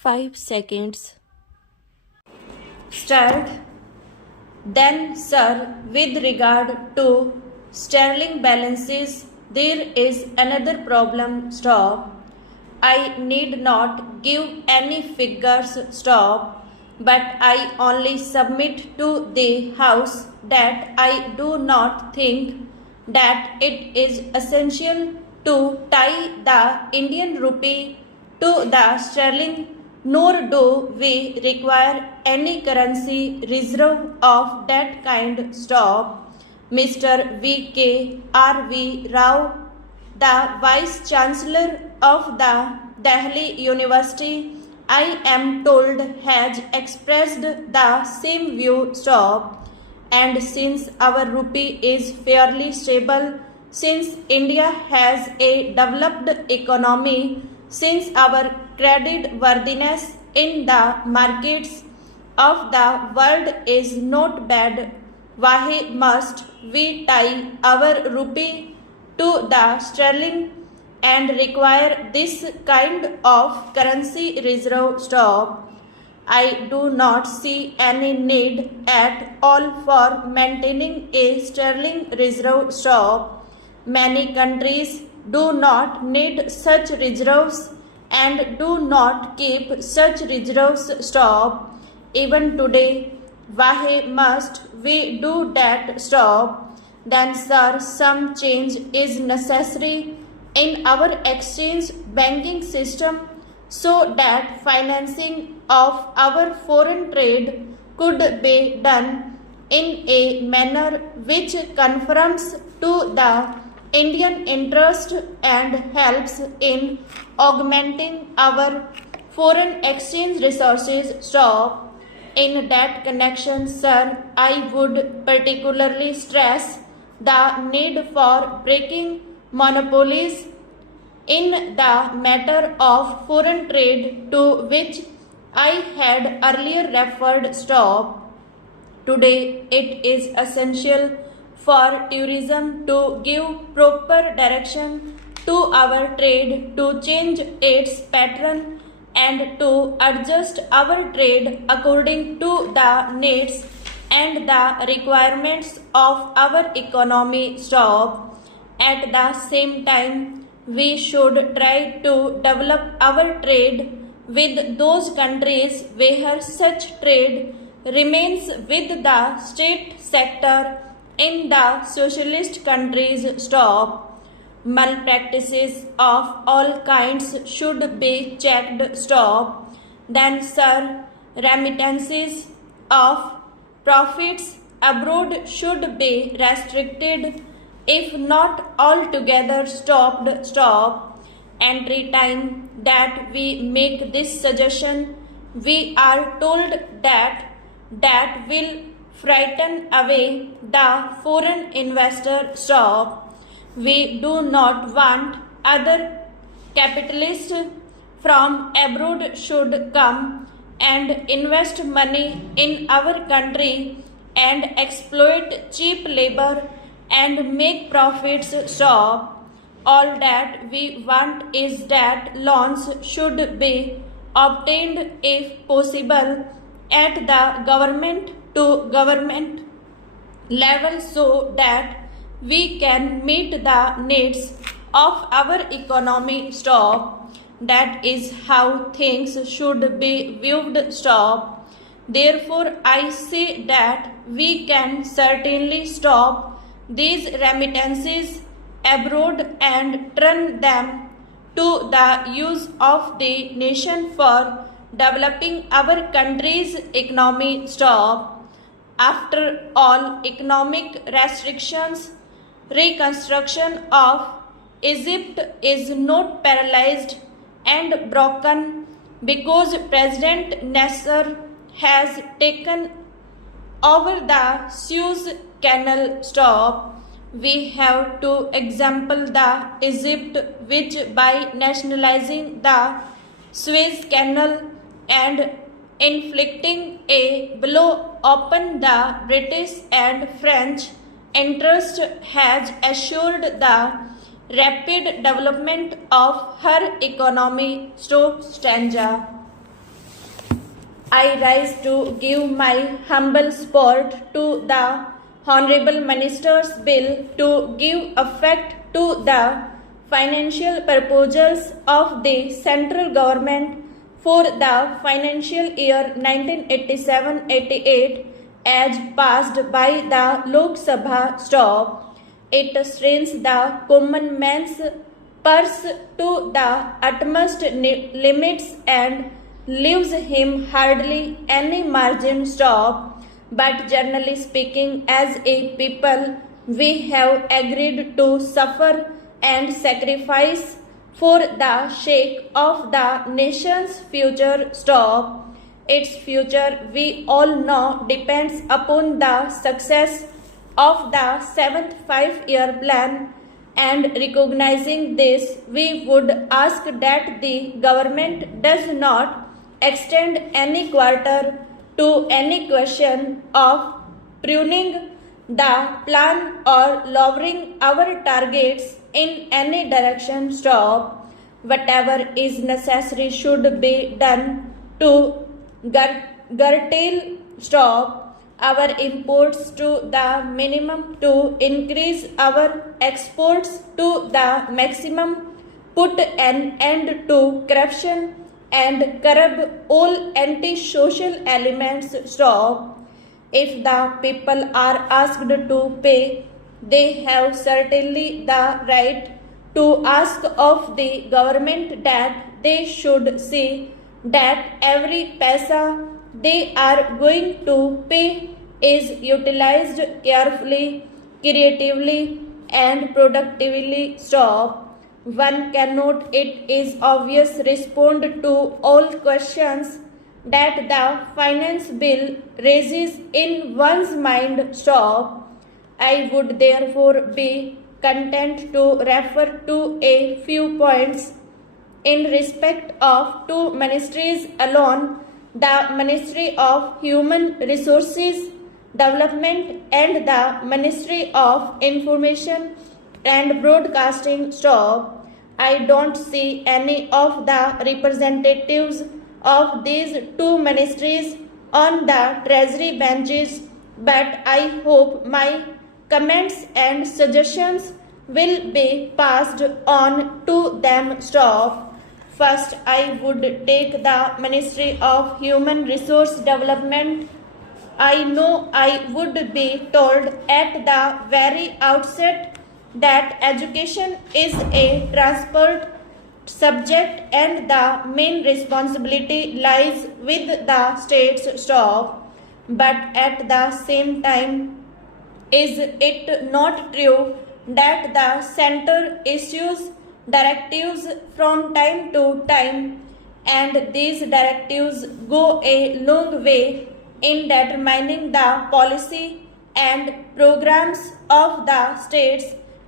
5 seconds. Start. Then, sir, with regard to sterling balances, there is another problem. Stop. I need not give any figures. Stop. But I only submit to the House that I do not think that it is essential to tie the Indian rupee to the sterling, nor do we require any currency reserve of that kind. Stop. Mr. V.K. R.V. Rao, the Vice Chancellor of the Delhi University, I am told, has expressed the same view. Stop. And since our rupee is fairly stable, since India has a developed economy, since our credit worthiness in the markets of the world is not bad, why must we tie our rupee to the sterling and require this kind of currency reserve? Stop. I do not see any need at all for maintaining a sterling reserve. Stop. Many countries do not need such reserves and do not keep such reserves. Stop. Even today, why must we do that? Stop. Then, sir, some change is necessary in our exchange banking system so that financing of our foreign trade could be done in a manner which conforms to the Indian interest and helps in augmenting our foreign exchange resources. Stop. In that connection, sir, I would particularly stress the need for breaking monopolies in the matter of foreign trade to which I had earlier referred. Stop. Today it is essential for tourism to give proper direction to our trade, to change its pattern and to adjust our trade according to the needs and the requirements of our economy. Stop. At the same time, we should try to develop our trade with those countries where such trade remains with the state sector in the socialist countries. Stop. Malpractices of all kinds should be checked. Stop. Then, sir, remittances of profits abroad should be restricted, if not altogether stopped. Stop. Every time that we make this suggestion, we are told that will frighten away the foreign investor. Stop. We do not want other capitalists from abroad should come and invest money in our country and exploit cheap labor and make profits. Stop. All that we want is that loans should be obtained, if possible, at the government to government level so that we can meet the needs of our economy. Stop. That is how things should be viewed. Stop. Therefore, I say that we can certainly stop these remittances abroad and turn them to the use of the nation for developing our country's economy. Stop. After all, economic restrictions, reconstruction of Egypt is not paralyzed and broken because President Nasser has taken over the Suez Canal. Stop. We have to example the Egypt which by nationalizing the Suez Canal and inflicting a blow upon the British and French interest has assured the rapid development of her economy. Stop. Stanza. I rise to give my humble support to the Honorable Minister's Bill to give effect to the financial proposals of the central government for the financial year 1987-88 as passed by the Lok Sabha stop. It strains the common man's purse to the utmost limits and leaves him hardly any margin stop. But generally speaking, as a people, we have agreed to suffer and sacrifice for the sake of the nation's future stop. Its future, we all know, depends upon the success of the 7th 5-year plan, and recognizing this, we would ask that the government does not extend any quarter to any question of pruning the plan or lowering our targets in any direction stop. Whatever is necessary should be done to curtail stop our imports to the minimum, to increase our exports to the maximum, put an end to corruption and curb all anti-social elements stop. If the people are asked to pay, they have certainly the right to ask of the government that they should see that every paisa they are going to pay is utilized carefully, creatively and productively stop. One cannot, it is obvious, respond to all questions that the finance bill raises in one's mind stop. I would therefore be content to refer to a few points in respect of two ministries alone, the Ministry of Human Resources Development and the Ministry of Information and Broadcasting stop. I don't see any of the representatives of these two ministries on the treasury benches, but I hope my comments and suggestions will be passed on to them stop. First, I would take the Ministry of Human Resource Development. I know I would be told at the very outset that education is a transport subject and the main responsibility lies with the states stop. But at the same time, is it not true that the center issues directives from time to time, and these directives go a long way in determining the policy and programs of the states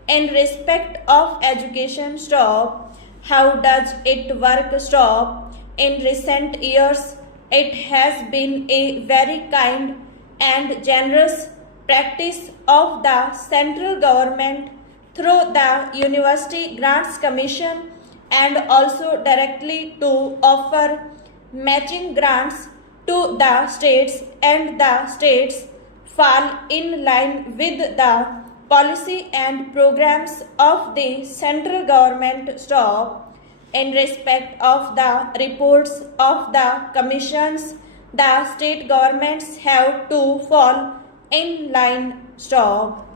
in respect of education stop? How does it work stop? In recent years, it has been a very kind and generous practice of the central government through the University Grants Commission and also directly to offer matching grants to the states, and the states fall in line with the policy and programs of the central government stop. In respect of the reports of the commissions, the state governments have to fall in line stop.